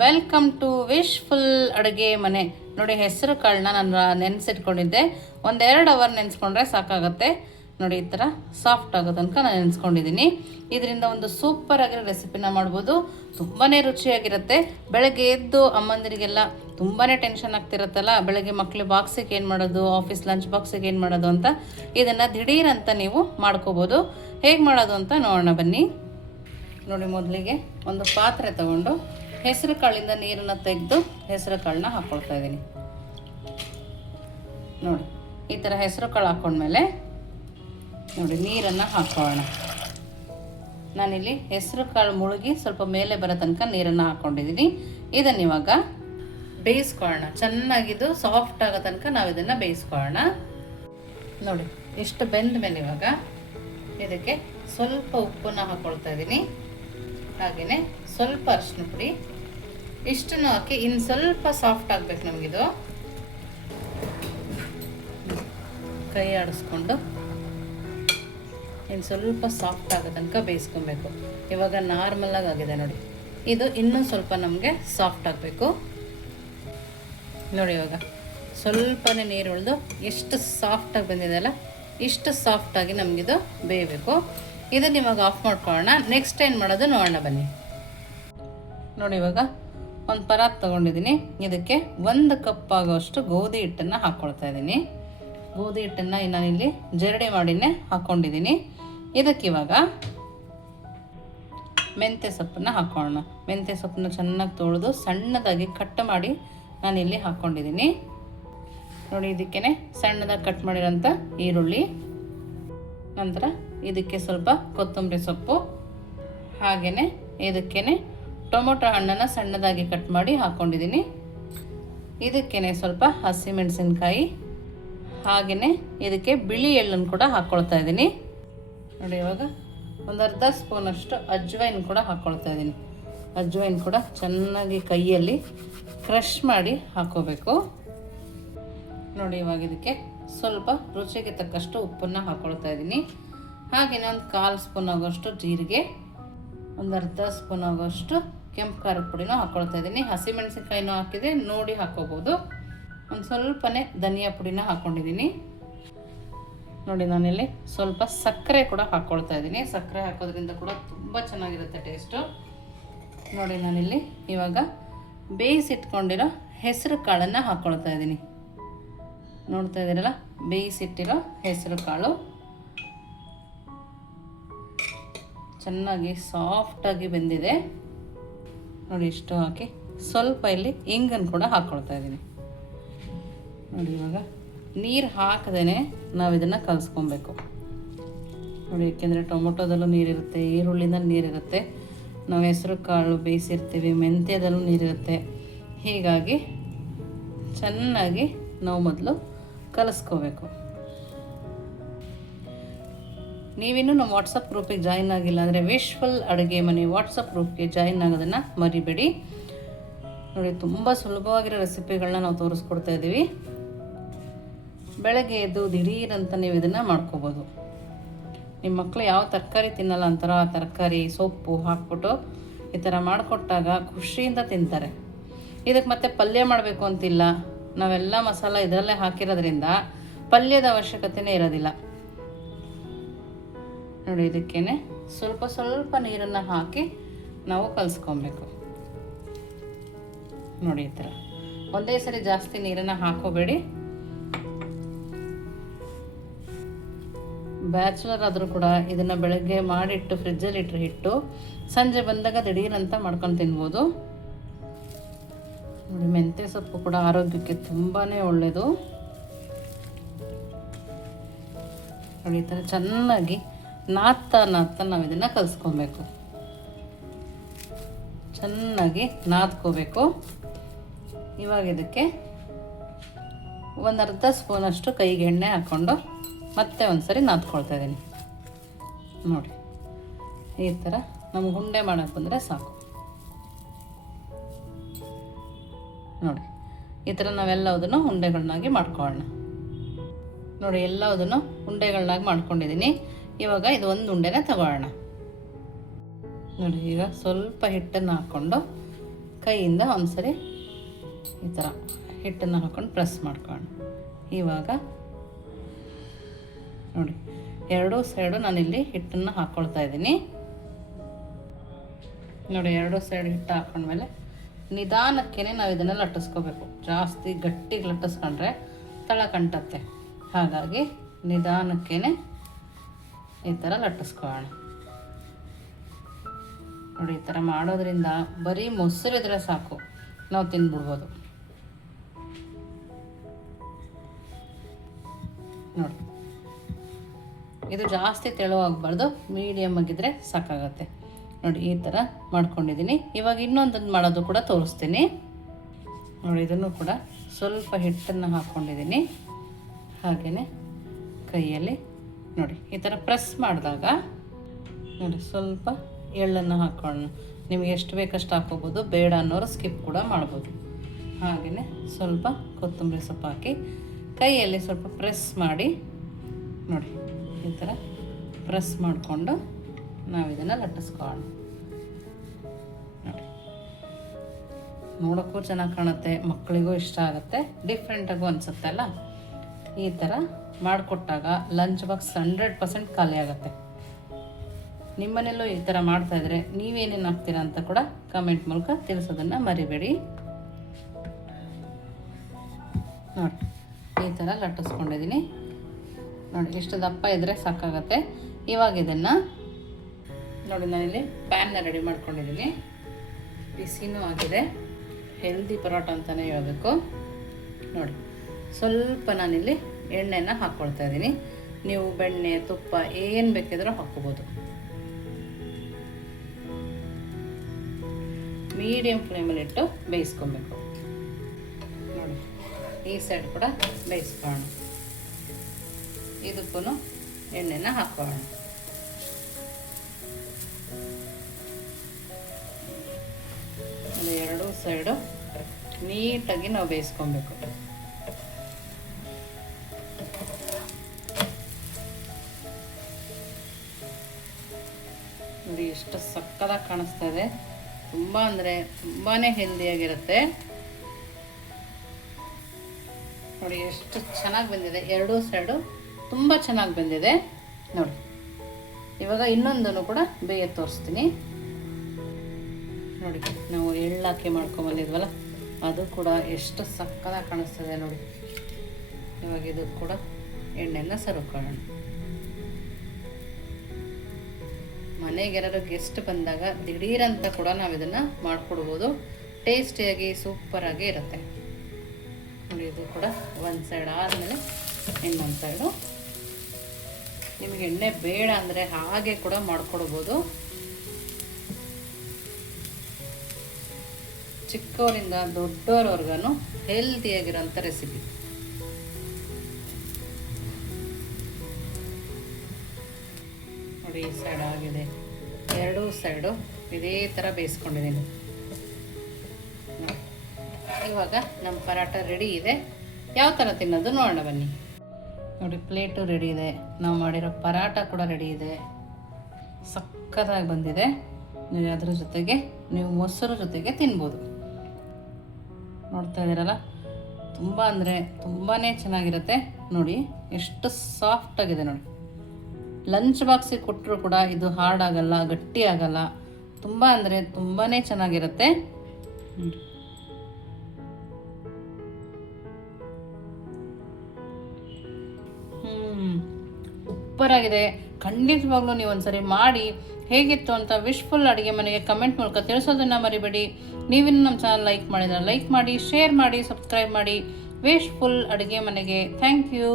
Welcome to wishful ಅಡುಗೆ ಮನೆ. ನೋಡಿ, ಹೆಸರು ಕಾಳನ್ನ ನಾನು ನೆನೆಸಿಟ್ಕೊಂಡಿದ್ದೆ. 1-2 ಅವರ್ ನೆನೆಸ್ಕೊಂಡ್ರೆ ಸಾಕಾಗುತ್ತೆ. ನೋಡಿ, ಈ ಥರ ಸಾಫ್ಟ್ ಆಗೋ ತನಕ ನಾನು ನೆನೆಸ್ಕೊಂಡಿದ್ದೀನಿ. ಇದರಿಂದ ಒಂದು ಸೂಪರ್ ಆಗಿರೋ ರೆಸಿಪಿನ ಮಾಡ್ಬೋದು. ತುಂಬಾ ರುಚಿಯಾಗಿರುತ್ತೆ. ಬೆಳಗ್ಗೆ ಎದ್ದು ಅಮ್ಮಂದಿರಿಗೆಲ್ಲ ತುಂಬಾ ಟೆನ್ಷನ್ ಆಗ್ತಿರುತ್ತಲ್ಲ, ಬೆಳಗ್ಗೆ ಮಕ್ಕಳು ಬಾಕ್ಸಿಗೆ ಏನು ಮಾಡೋದು, ಆಫೀಸ್ ಲಂಚ್ ಬಾಕ್ಸಿಗೆ ಏನು ಮಾಡೋದು ಅಂತ. ಇದನ್ನು ದಿಢೀರಂತ ನೀವು ಮಾಡ್ಕೋಬೋದು. ಹೇಗೆ ಮಾಡೋದು ಅಂತ ನೋಡೋಣ ಬನ್ನಿ. ನೋಡಿ, ಮೊದಲಿಗೆ ಒಂದು ಪಾತ್ರೆ ತಗೊಂಡು ಹೆಸರು ಕಾಳಿಂದ ನೀರನ್ನು ತೆಗೆದು ಹೆಸರು ಕಾಳನ್ನ ಹಾಕ್ಕೊಳ್ತಾ ಇದ್ದೀನಿ. ನೋಡಿ, ಈ ಥರ ಹೆಸರು ಕಾಳು ಹಾಕ್ಕೊಂಡ್ಮೇಲೆ ನೋಡಿ ನೀರನ್ನು ಹಾಕ್ಕೊಳ್ಳೋಣ. ನಾನಿಲ್ಲಿ ಹೆಸರು ಕಾಳು ಮುಳುಗಿ ಸ್ವಲ್ಪ ಮೇಲೆ ಬರೋ ತನಕ ನೀರನ್ನು ಹಾಕ್ಕೊಂಡಿದ್ದೀನಿ. ಇದನ್ನು ಇವಾಗ ಬೇಯಿಸ್ಕೊಳ್ಳೋಣ. ಚೆನ್ನಾಗಿದ್ದು ಸಾಫ್ಟ್ ಆಗೋ ತನಕ ನಾವು ಇದನ್ನು ಬೇಯಿಸ್ಕೊಳ್ಳೋಣ. ನೋಡಿ, ಇಷ್ಟು ಬೆಂದ ಮೇಲೆ ಇವಾಗ ಇದಕ್ಕೆ ಸ್ವಲ್ಪ ಉಪ್ಪನ್ನು ಹಾಕ್ಕೊಳ್ತಾ ಇದ್ದೀನಿ. ಹಾಗೆಯೇ ಸ್ವಲ್ಪ ಅರಿಶಿನ ಪುಡಿ, ಇಷ್ಟನ್ನು ಹಾಕಿ ಇನ್ನು ಸ್ವಲ್ಪ ಸಾಫ್ಟ್ ಆಗಬೇಕು ನಮಗಿದು. ಕೈ ಆಡಿಸ್ಕೊಂಡು ಇನ್ನು ಸ್ವಲ್ಪ ಸಾಫ್ಟ್ ಆಗೋ ತನಕ ಬೇಯಿಸ್ಕೊಬೇಕು. ಇವಾಗ ನಾರ್ಮಲಾಗಿ ಆಗಿದೆ ನೋಡಿ. ಇದು ಇನ್ನೂ ಸ್ವಲ್ಪ ನಮಗೆ ಸಾಫ್ಟ್ ಆಗಬೇಕು. ನೋಡಿ, ಇವಾಗ ಸ್ವಲ್ಪನೇ ನೀರು ಉಳಿದು ಎಷ್ಟು ಸಾಫ್ಟಾಗಿ ಬಂದಿದೆಯಲ್ಲ, ಇಷ್ಟು ಸಾಫ್ಟಾಗಿ ನಮಗಿದು ಬೇಯಬೇಕು. ಇದನ್ನು ಇವಾಗ ಆಫ್ ಮಾಡ್ಕೊಳ್ಳೋಣ. ನೆಕ್ಸ್ಟ್ ಏನು ಮಾಡೋದು ನೋಡೋಣ ಬನ್ನಿ. ನೋಡಿ, ಇವಾಗ ಒಂದು ಪರಾತ್ ತೊಗೊಂಡಿದ್ದೀನಿ. ಇದಕ್ಕೆ 1 ಕಪ್ ಆಗೋಷ್ಟು ಗೋಧಿ ಹಿಟ್ಟನ್ನು ಹಾಕ್ಕೊಳ್ತಾ ಇದ್ದೀನಿ. ಗೋಧಿ ಹಿಟ್ಟನ್ನು ನಾನಿಲ್ಲಿ ಜರಡಿ ಮಾಡಿನೇ ಹಾಕ್ಕೊಂಡಿದ್ದೀನಿ. ಇದಕ್ಕಿವಾಗ ಮೆಂತ್ಯ ಸೊಪ್ಪನ್ನು ಹಾಕ್ಕೊಳ್ಳೋಣ. ಮೆಂತ್ಯ ಸೊಪ್ಪನ್ನ ಚೆನ್ನಾಗಿ ತೊಳೆದು ಸಣ್ಣದಾಗಿ ಕಟ್ ಮಾಡಿ ನಾನಿಲ್ಲಿ ಹಾಕ್ಕೊಂಡಿದ್ದೀನಿ. ನೋಡಿ, ಇದಕ್ಕೇ ಸಣ್ಣದಾಗಿ ಕಟ್ ಮಾಡಿರೋಂಥ ಈರುಳ್ಳಿ, ನಂತರ ಇದಕ್ಕೆ ಸ್ವಲ್ಪ ಕೊತ್ತಂಬರಿ ಸೊಪ್ಪು, ಹಾಗೆಯೇ ಇದಕ್ಕೇ ಟೊಮೊಟೊ ಹಣ್ಣನ್ನು ಸಣ್ಣದಾಗಿ ಕಟ್ ಮಾಡಿ ಹಾಕ್ಕೊಂಡಿದ್ದೀನಿ. ಇದಕ್ಕೇ ಸ್ವಲ್ಪ ಹಸಿಮೆಣಸಿನ್ಕಾಯಿ, ಹಾಗೆಯೇ ಇದಕ್ಕೆ ಬಿಳಿ ಎಳ್ಳನ್ನು ಕೂಡ ಹಾಕ್ಕೊಳ್ತಾ ಇದ್ದೀನಿ. ನೋಡಿ, ಇವಾಗ ಒಂದು ಅರ್ಧ ಸ್ಪೂನಷ್ಟು ಅಜ್ವೈನ್ ಕೂಡ ಹಾಕ್ಕೊಳ್ತಾ ಇದ್ದೀನಿ. ಅಜ್ವೈನ್ ಕೂಡ ಚೆನ್ನಾಗಿ ಕೈಯಲ್ಲಿ ಕ್ರಷ್ ಮಾಡಿ ಹಾಕ್ಕೋಬೇಕು. ನೋಡಿ, ಇವಾಗ ಇದಕ್ಕೆ ಸ್ವಲ್ಪ ರುಚಿಗೆ ತಕ್ಕಷ್ಟು ಉಪ್ಪನ್ನು ಹಾಕ್ಕೊಳ್ತಾ ಇದ್ದೀನಿ. ಹಾಗೆಯೇ ಒಂದು 1/4 ಸ್ಪೂನ್ ಆಗೋಷ್ಟು ಜೀರಿಗೆ, ಒಂದು ಅರ್ಧ ಸ್ಪೂನ್ ಆಗೋಷ್ಟು ಕೆಂಪು ಖಾರದ ಪುಡಿನೂ ಹಾಕ್ಕೊಳ್ತಾ ಇದ್ದೀನಿ. ಹಸಿಮೆಣಸಿನ್ಕಾಯಿನೂ ಹಾಕಿದೆ, ನೋಡಿ ಹಾಕ್ಕೋಬೋದು. ಒಂದು ಸ್ವಲ್ಪನೇ ಧನಿಯಾ ಪುಡಿನ ಹಾಕ್ಕೊಂಡಿದ್ದೀನಿ. ನೋಡಿ, ನಾನಿಲ್ಲಿ ಸ್ವಲ್ಪ ಸಕ್ಕರೆ ಕೂಡ ಹಾಕ್ಕೊಳ್ತಾ ಇದ್ದೀನಿ. ಸಕ್ಕರೆ ಹಾಕೋದ್ರಿಂದ ಕೂಡ ತುಂಬ ಚೆನ್ನಾಗಿರುತ್ತೆ ಟೇಸ್ಟು. ನೋಡಿ, ನಾನಿಲ್ಲಿ ಇವಾಗ ಬೇಯಿಸಿಟ್ಕೊಂಡಿರೋ ಹೆಸರು ಕಾಳನ್ನು ಹಾಕ್ಕೊಳ್ತಾ ಇದ್ದೀನಿ. ನೋಡ್ತಾ ಇದ್ದೀರಲ್ಲ, ಬೇಯಿಸಿಟ್ಟಿರೋ ಹೆಸರು ಕಾಳು ಚೆನ್ನಾಗಿ ಸಾಫ್ಟಾಗಿ ಬೆಂದಿದೆ. ನೋಡಿ, ಇಷ್ಟು ಹಾಕಿ ಸ್ವಲ್ಪ ಇಲ್ಲಿ ಇಂಗನ್ನು ಕೂಡ ಹಾಕ್ಕೊಳ್ತಾ ಇದ್ದೀನಿ. ನೋಡಿ, ಇವಾಗ ನೀರು ಹಾಕದೇ ನಾವು ಇದನ್ನು ಕಲಿಸ್ಕೊಬೇಕು. ನೋಡಿ, ಏಕೆಂದರೆ ಟೊಮೊಟೊದಲ್ಲೂ ನೀರಿರುತ್ತೆ, ಈರುಳ್ಳಿನಲ್ಲಿ ನೀರಿರುತ್ತೆ, ನಾವು ಹೆಸರು ಕಾಳು ಬೇಯಿಸಿರ್ತೀವಿ, ಮೆಂತ್ಯದಲ್ಲೂ ನೀರಿರುತ್ತೆ. ಹೀಗಾಗಿ ಚೆನ್ನಾಗಿ ನಾವು ಮೊದಲು ಕಲಿಸ್ಕೋಬೇಕು. ನೀವಿನ್ನೂ ನಮ್ಮ ವಾಟ್ಸಪ್ ಗ್ರೂಪಿಗೆ ಜಾಯಿನ್ ಆಗಿಲ್ಲ ಅಂದರೆ ವಿಶ್ಫುಲ್ ಅಡುಗೆ ಮನೆ ವಾಟ್ಸಪ್ ಗ್ರೂಪ್ಗೆ ಜಾಯಿನ್ ಆಗೋದನ್ನು ಮರಿಬೇಡಿ. ನೋಡಿ, ತುಂಬ ಸುಲಭವಾಗಿರೋ ರೆಸಿಪಿಗಳನ್ನ ನಾವು ತೋರಿಸ್ಕೊಡ್ತಾ ಇದ್ದೀವಿ. ಬೆಳಗ್ಗೆ ಎದ್ದು ದಿಢೀರಂತ ನೀವು ಇದನ್ನು ಮಾಡ್ಕೋಬೋದು. ನಿಮ್ಮ ಮಕ್ಕಳು ಯಾವ ತರಕಾರಿ ತಿನ್ನಲ್ಲ ಅಂತಾರೋ ಆ ತರಕಾರಿ ಸೊಪ್ಪು ಹಾಕ್ಬಿಟ್ಟು ಈ ಥರ ಮಾಡಿಕೊಟ್ಟಾಗ ಖುಷಿಯಿಂದ ತಿಂತಾರೆ. ಇದಕ್ಕೆ ಮತ್ತೆ ಪಲ್ಯ ಮಾಡಬೇಕು ಅಂತಿಲ್ಲ. ನಾವೆಲ್ಲ ಮಸಾಲ ಇದರಲ್ಲೇ ಹಾಕಿರೋದ್ರಿಂದ ಪಲ್ಯದ ಅವಶ್ಯಕತೆಯೇ ಇರೋದಿಲ್ಲ. ನೋಡಿ, ಇದಕ್ಕೇ ಸ್ವಲ್ಪ ಸ್ವಲ್ಪ ನೀರನ್ನು ಹಾಕಿ ನಾವು ಕಲಿಸ್ಕೊಬೇಕು. ನೋಡಿ, ಈ ಥರ ಒಂದೇ ಸರಿ ಜಾಸ್ತಿ ನೀರನ್ನು ಹಾಕೋಬೇಡಿ. ಬ್ಯಾಚುಲರ್ ಆದರೂ ಕೂಡ ಇದನ್ನು ಬೆಳಗ್ಗೆ ಮಾಡಿಟ್ಟು ಫ್ರಿಜ್ಜಲ್ಲಿ ಇಟ್ಟು ಸಂಜೆ ಬಂದಾಗ ದಿಢೀರಂತ ಮಾಡ್ಕೊಂಡು ತಿನ್ಬೋದು. ನೋಡಿ, ಮೆಂತ್ಯ ಸೊಪ್ಪು ಕೂಡ ಆರೋಗ್ಯಕ್ಕೆ ತುಂಬಾ ಒಳ್ಳೆಯದು. ನೋಡಿ, ಈ ಥರ ಚೆನ್ನಾಗಿ ನಾದ್ತಾ ನಾವು ಇದನ್ನು ಕಲಿಸ್ಕೊಬೇಕು. ಚೆನ್ನಾಗಿ ನಾದ್ಕೋಬೇಕು. ಇವಾಗ ಇದಕ್ಕೆ ಒಂದು ಅರ್ಧ ಸ್ಪೂನಷ್ಟು ಕೈಗೆ ಎಣ್ಣೆ ಹಾಕ್ಕೊಂಡು ಮತ್ತೆ ಒಂದು ಸರಿ ನಾದ್ಕೊಳ್ತಾ ಇದ್ದೀನಿ. ನೋಡಿ, ಈ ಥರ ನಮ್ಗೆ ಉಂಡೆ ಮಾಡೋಕ್ಕೆ ಬಂದರೆ ಸಾಕು. ನೋಡಿ, ಈ ಥರ ನಾವೆಲ್ಲದನ್ನು ಉಂಡೆಗಳನ್ನಾಗಿ ಮಾಡ್ಕೊಳ್ಳೋಣ. ನೋಡಿ, ಎಲ್ಲದನ್ನು ಉಂಡೆಗಳನ್ನಾಗಿ ಮಾಡ್ಕೊಂಡಿದ್ದೀನಿ. ಇವಾಗ ಇದು ಒಂದು ಉಂಡೆನ ತಗೊಳ್ಳೋಣ. ನೋಡಿ, ಈಗ ಸ್ವಲ್ಪ ಹಿಟ್ಟನ್ನು ಹಾಕ್ಕೊಂಡು ಕೈಯಿಂದ ಒಂದ್ಸರಿ ಈ ಥರ ಹಿಟ್ಟನ್ನು ಹಾಕ್ಕೊಂಡು ಪ್ರೆಸ್ ಮಾಡ್ಕೊಳ್ಳೋಣ. ಇವಾಗ ನೋಡಿ ಎರಡೂ ಸೈಡು ನಾನಿಲ್ಲಿ ಹಿಟ್ಟನ್ನು ಹಾಕ್ಕೊಳ್ತಾ ಇದ್ದೀನಿ. ನೋಡಿ ಎರಡೂ ಸೈಡ್ ಹಿಟ್ಟು ಹಾಕ್ಕೊಂಡ್ಮೇಲೆ ನಿಧಾನಕ್ಕೇ ನಾವು ಇದನ್ನು ಲಟ್ಟಿಸ್ಕೋಬೇಕು. ಜಾಸ್ತಿ ಗಟ್ಟಿಗೆ ಲಟ್ಟಿಸ್ಕೊಂಡ್ರೆ ತಳ ಕಂಟತ್ತೆ. ಹಾಗಾಗಿ ನಿಧಾನಕ್ಕೇ ಈ ಥರ ಲಟ್ಟಿಸ್ಕೊಳ್ಳೋಣ. ನೋಡಿ ಈ ಥರ ಮಾಡೋದ್ರಿಂದ ಬರೀ ಮೊಸರಿದ್ರೆ ಸಾಕು, ನಾವು ತಿಂದ್ಬಿಡ್ಬೋದು. ನೋಡಿ ಇದು ಜಾಸ್ತಿ ತೆಳುವಾಗಬಾರ್ದು, ಮೀಡಿಯಮ್ ಆಗಿದ್ದರೆ ಸಾಕಾಗತ್ತೆ. ನೋಡಿ ಈ ಥರ ಮಾಡ್ಕೊಂಡಿದ್ದೀನಿ. ಇವಾಗ ಇನ್ನೊಂದನ್ನು ಮಾಡೋದು ಕೂಡ ತೋರಿಸ್ತೀನಿ. ನೋಡಿ ಇದನ್ನು ಕೂಡ ಸ್ವಲ್ಪ ಹಿಟ್ಟನ್ನು ಹಾಕ್ಕೊಂಡಿದ್ದೀನಿ. ಹಾಗೆಯೇ ಕೈಯಲ್ಲಿ ನೋಡಿ ಈ ಥರ ಪ್ರೆಸ್ ಮಾಡಿದಾಗ ನೋಡಿ ಸ್ವಲ್ಪ ಎಳ್ಳನ್ನು ಹಾಕ್ಕೊಳ್ಳೋಣ. ನಿಮಗೆ ಎಷ್ಟು ಬೇಕಷ್ಟು ಹಾಕ್ಕೋಬೋದು, ಬೇಡ ಅನ್ನೋರು ಸ್ಕಿಪ್ ಕೂಡ ಮಾಡ್ಬೋದು. ಹಾಗೆಯೇ ಸ್ವಲ್ಪ ಕೊತ್ತಂಬರಿ ಸೊಪ್ಪು ಹಾಕಿ ಕೈಯಲ್ಲಿ ಸ್ವಲ್ಪ ಪ್ರೆಸ್ ಮಾಡಿ ನೋಡಿ ಈ ಥರ ಪ್ರೆಸ್ ಮಾಡಿಕೊಂಡು ನಾವು ಇದನ್ನು ಲಟ್ಟಿಸ್ಕೊಳ್ಳೋಣ. ನೋಡಿ ನೋಡೋಕ್ಕೂ ಚೆನ್ನಾಗಿ ಕಾಣುತ್ತೆ, ಮಕ್ಕಳಿಗೂ ಇಷ್ಟ ಆಗುತ್ತೆ, ಡಿಫ್ರೆಂಟಾಗೂ ಅನಿಸುತ್ತಲ್ಲ. ಈ ಥರ ಮಾಡಿಕೊಟ್ಟಾಗ ಲಂಚ್ ಬಾಕ್ಸ್ 100% ಖಾಲಿ ಆಗುತ್ತೆ. ನಿಮ್ಮನೆಯಲ್ಲೂ ಈ ಥರ ಮಾಡ್ತಾಯಿದ್ರೆ ನೀವೇನೇನು ಹಾಕ್ತೀರಾ ಅಂತ ಕೂಡ ಕಮೆಂಟ್ ಮೂಲಕ ತಿಳಿಸೋದನ್ನು ಮರಿಬೇಡಿ. ನೋಡಿ ಈ ಥರ ಲಟ್ಟಿಸ್ಕೊಂಡಿದ್ದೀನಿ. ನೋಡಿ ಎಷ್ಟು ದಪ್ಪ ಇದ್ದರೆ ಸಾಕಾಗತ್ತೆ. ಇವಾಗ ಇದನ್ನು ನೋಡಿ ನಾನಿಲ್ಲಿ ಪ್ಯಾನ್ನ ರೆಡಿ ಮಾಡ್ಕೊಂಡಿದ್ದೀನಿ. ಬಿಸಿನೂ ಆಗಿದೆ, ಹೆಲ್ದಿ ಪರೋಟ ಅಂತಲೇ ಹೇಳಬೇಕು. ನೋಡಿ ಸ್ವಲ್ಪ ನಾನಿಲ್ಲಿ ಎಣ್ಣೆನ ಹಾಕ್ಕೊಳ್ತಾ ಇದ್ದೀನಿ. ನೀವು ಬೆಣ್ಣೆ ತುಪ್ಪ ಏನು ಬೇಕಿದ್ರೂ ಹಾಕ್ಕೋಬೋದು. ಮೀಡಿಯಮ್ ಫ್ಲೇಮಲ್ಲಿ ಇಟ್ಟು ಬೇಯಿಸ್ಕೊಬೇಕು. ನೋಡಿ ಈ ಸೈಡ್ ಕೂಡ ಬೇಯಿಸ್ಕೊಳ್ಳೋಣ. ಇದಕ್ಕೂ ಎಣ್ಣೆನ ಹಾಕ್ಕೊಳ್ಳೋಣ. ಅದು ಎರಡೂ ಸೈಡು ನೀಟಾಗಿ ನಾವು ಬೇಯಿಸ್ಕೊಬೇಕು. ನೋಡಿ ಎಷ್ಟು ಸಕ್ಕತ್ತಾಗಿ ಕಾಣಿಸ್ತಾ ಇದೆ. ತುಂಬ ಅಂದರೆ ತುಂಬಾ ಹೆಲ್ದಿಯಾಗಿರುತ್ತೆ. ನೋಡಿ ಎಷ್ಟು ಚೆನ್ನಾಗಿ ಬಂದಿದೆ, ಎರಡೂ ಸೈಡು ತುಂಬ ಚೆನ್ನಾಗಿ ಬಂದಿದೆ. ನೋಡಿ ಇವಾಗ ಇನ್ನೊಂದನ್ನು ಕೂಡ ಬೇಯ ತೋರಿಸ್ತೀನಿ. ನೋಡಿ ನಾವು ಎಳ್ಳಾಕಿ ಮಾಡ್ಕೊಂಬಂದಿದ್ವಲ್ಲ, ಅದು ಕೂಡ ಎಷ್ಟು ಸಕ್ಕತ್ತಾಗಿ ಕಾಣಿಸ್ತದೆ ನೋಡಿ. ಇವಾಗ ಇದು ಕೂಡ ಎಣ್ಣೆನ ಸರ್ಕೊಳ್ಳೋಣ. ಮನೆಗೆಲ್ಲರೂ ಗೆಸ್ಟ್ ಬಂದಾಗ ದಿಢೀರಂತ ಕೂಡ ನಾವು ಇದನ್ನು ಮಾಡಿಕೊಡ್ಬೋದು. ಟೇಸ್ಟಿಯಾಗಿ ಸೂಪರಾಗಿ ಇರುತ್ತೆ. ನೋಡಿ ಇದು ಕೂಡ ಒಂದು ಸೈಡ್ ಆದಮೇಲೆ ಇನ್ನೊಂದು ಸೈಡು. ನಿಮಗೆ ಎಣ್ಣೆ ಬೇಡ ಅಂದರೆ ಹಾಗೆ ಕೂಡ ಮಾಡಿಕೊಡ್ಬೋದು. ಚಿಕ್ಕವರಿಂದ ದೊಡ್ಡವರವರೆಗೂ ಹೆಲ್ದಿಯಾಗಿರೋಂಥ ರೆಸಿಪಿ. ನೋಡಿ ಈ ಸೈಡ್ ಆಗಿದೆ, ಎರಡೂ ಸೈಡು ಇದೇ ಥರ ಬೇಯಿಸ್ಕೊಂಡಿದ್ದೀನಿ. ಇವಾಗ ನಮ್ಮ ಪರಾಟ ರೆಡಿ ಇದೆ. ಯಾವ ಥರ ತಿನ್ನೋದು ನೋಡೋಣ ಬನ್ನಿ. ನೋಡಿ ಪ್ಲೇಟು ರೆಡಿ ಇದೆ, ನಾವು ಮಾಡಿರೋ ಪರಾಟ ಕೂಡ ರೆಡಿ ಇದೆ. ಸಕ್ಕತ್ತಾಗಿ ಬಂದಿದೆ. ನೀವು ಅದ್ರ ಜೊತೆಗೆ ನೀವು ಮೊಸರು ಜೊತೆಗೆ ತಿನ್ಬೋದು. ನೋಡ್ತಾ ಇದ್ದೀರಲ್ಲ, ತುಂಬ ಅಂದರೆ ತುಂಬಾ ಚೆನ್ನಾಗಿರುತ್ತೆ. ನೋಡಿ ಎಷ್ಟು ಸಾಫ್ಟಾಗಿದೆ ನೋಡಿ. ಲಂಚ್ ಬಾಕ್ಸಿಗೆ ಕೊಟ್ಟರು ಕೂಡ ಇದು ಹಾರ್ಡ್ ಆಗಲ್ಲ, ಗಟ್ಟಿ ಆಗಲ್ಲ. ತುಂಬ ಅಂದರೆ ತುಂಬಾ ಚೆನ್ನಾಗಿರುತ್ತೆ. ಸೂಪರಾಗಿದೆ. ಖಂಡಿತವಾಗ್ಲೂ ನೀವು ಒಂದ್ಸರಿ ಮಾಡಿ ಹೇಗಿತ್ತು ಅಂತ ವಿಶ್ಫುಲ್ ಅಡುಗೆ ಮನೆಗೆ ಕಮೆಂಟ್ ಮೂಲಕ ತಿಳಿಸೋದನ್ನು ಮರಿಬೇಡಿ. ನೀವಿನ್ನು ನಮ್ಮ ಚಾನಲ್ ಲೈಕ್ ಮಾಡಿದ್ರೆ ಲೈಕ್ ಮಾಡಿ, ಶೇರ್ ಮಾಡಿ, ಸಬ್ಸ್ಕ್ರೈಬ್ ಮಾಡಿ. ವಿಶ್ಫುಲ್ ಅಡುಗೆ ಮನೆಗೆ ಥ್ಯಾಂಕ್ ಯು.